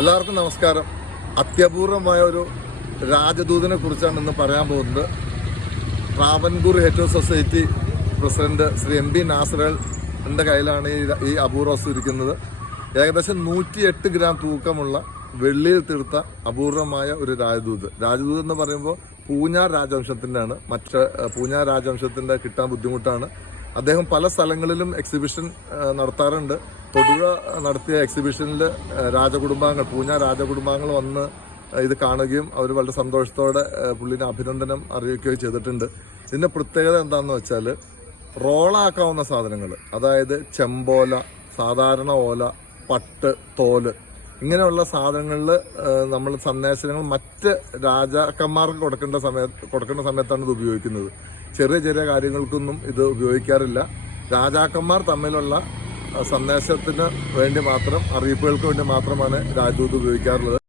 എല്ലാവർക്കും നമസ്കാരം. അത്യപൂർവമായ ഒരു രാജദൂതനെ കുറിച്ചാണ് ഇന്ന് പറയാൻ പോകുന്നത്. Travancore ഹെറ്റോ society president Shri M P നാസറലിന്റെ കയ്യിലാണ് ഈ ഈ അപൂർവ ഇരിക്കുന്നത്. ഏകദേശം നൂറ്റിയെട്ട് ഗ്രാം തൂക്കമുള്ള വെള്ളിയിൽ തീർത്ത അപൂർവമായ ഒരു രാജദൂത്. രാജദൂത് എന്ന് പറയുമ്പോൾ പൂഞ്ഞാർ രാജവംശത്തിന്റെയാണ്. മറ്റ് പൂഞ്ഞാർ രാജവംശത്തിന്റെ കിട്ടാൻ ബുദ്ധിമുട്ടാണ്. അദ്ദേഹം പല സ്ഥലങ്ങളിലും എക്സിബിഷൻ നടത്താറുണ്ട്. തൊടുപുഴ നടത്തിയ എക്സിബിഷനിൽ രാജകുടുംബാംഗങ്ങൾ പൂഞ്ഞ രാജകുടുംബാംഗങ്ങൾ വന്ന് ഇത് കാണുകയും അവർ വളരെ സന്തോഷത്തോടെ പുള്ളിനെ അഭിനന്ദനം അറിയിക്കുകയും ചെയ്തിട്ടുണ്ട്. ഇതിന്റെ പ്രത്യേകത എന്താണെന്ന് വെച്ചാൽ റോളാക്കാവുന്ന സാധനങ്ങൾ അതായത് ചെമ്പോല സാധാരണ ഓല പട്ട് തോൽ ഇങ്ങനെയുള്ള സാധനങ്ങളിൽ നമ്മൾ സന്ദേശങ്ങൾ മറ്റ് രാജാക്കന്മാർക്ക് കൊടുക്കേണ്ട സമയത്ത് കൊടുക്കേണ്ട സമയത്താണ് ഇത് ഉപയോഗിക്കുന്നത്. ചെറിയ ചെറിയ കാര്യങ്ങൾക്കൊന്നും ഇത് ഉപയോഗിക്കാറില്ല. രാജാക്കന്മാർ തമ്മിലുള്ള സന്ദേശത്തിന് വേണ്ടി മാത്രം അറിയിപ്പുകൾക്ക് വേണ്ടി മാത്രമാണ് രാജദൂത് ഉപയോഗിക്കാറുള്ളത്.